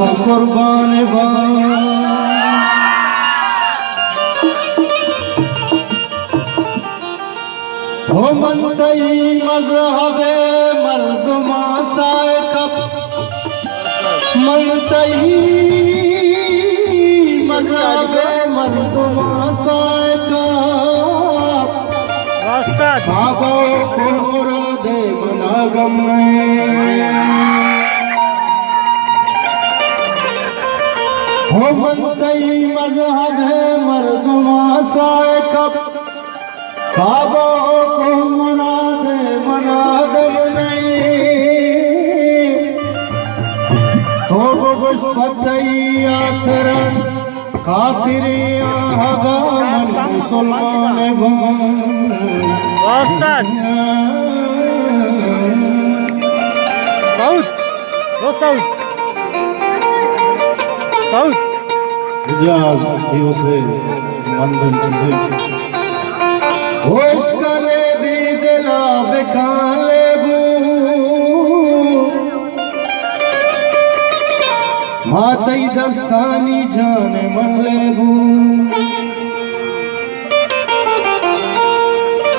कुर्बान बा हो मनतई मजहबे मर्दमा साकब मनतई मजहबे मर्दमा साकब बाबा कोर दे बनागम हो मनतई मजहबे मर्दमा साकब बाबा को मुराद मनादम नहीं तो गुस्पतई आथरन काफिरिया हगा मन मुसलमान Boston South Go South South Ijaz दियो से मंदन चीजें होश करे भी दिला बेखान लेबू मातई दस्तानी जान मन लेबू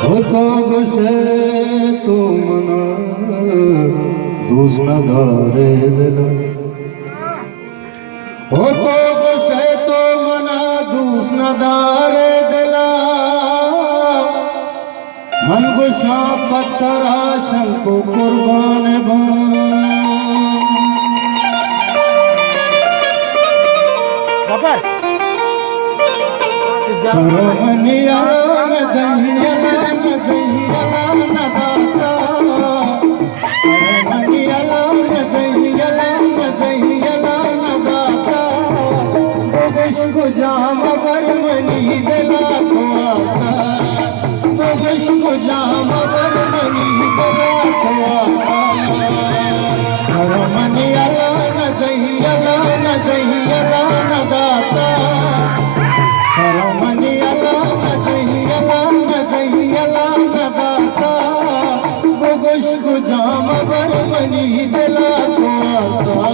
हो तो गुस्से तू मना दूसरा धारे दिला हो तो गुस्से तो मना दूसरा धारे दिला मन गुशा पत्थर आशं को कुर्बान बा करमनी अलान दही अलान दही अलान दाता करमनी अलान दही अलान दही अलान दाता बगश को जाम बरमनी दिला तो आता बगश को जाम बरमनी दिला तो आता करमनी अलान दही अलान दही अलान दाता करमनी अलान दही अलान दही अलान दाता बगश को जाम बरमनी दिला तो आता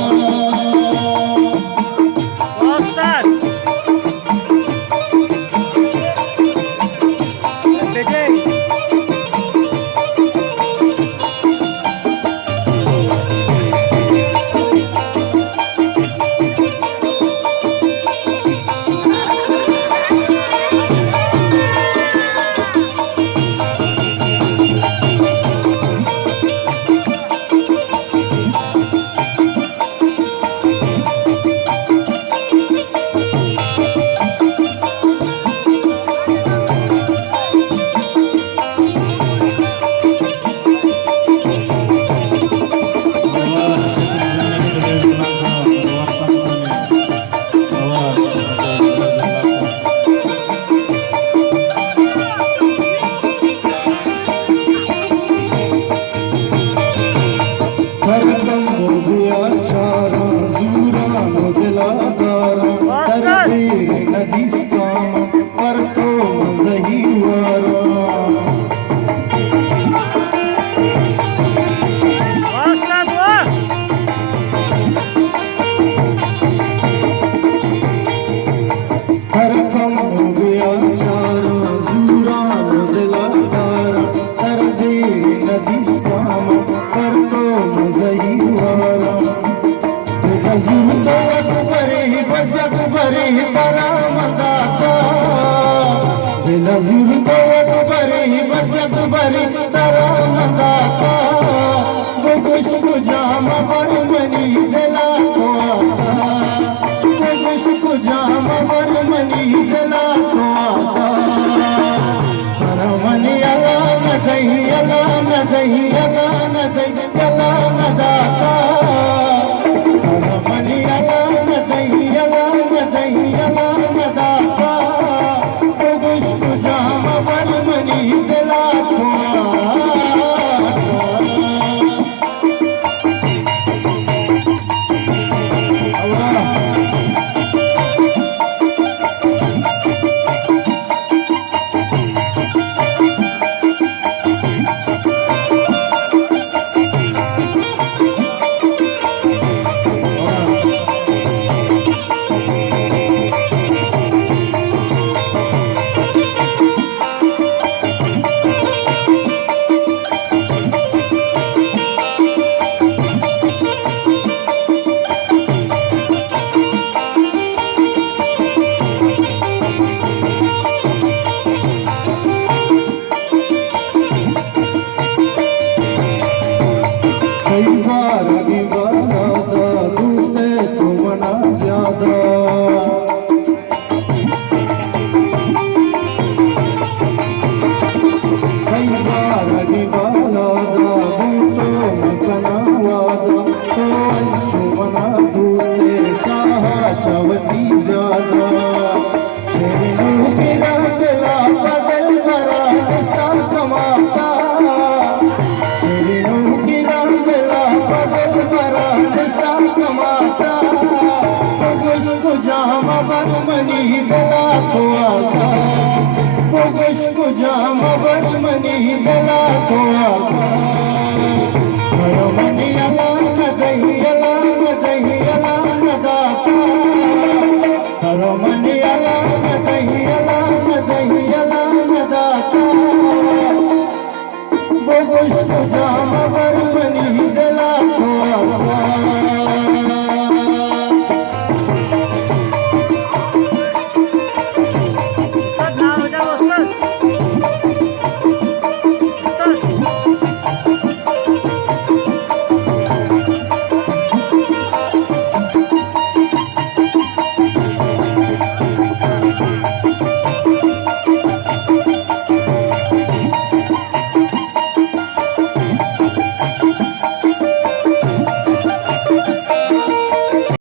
जाम बर मनी दिला तो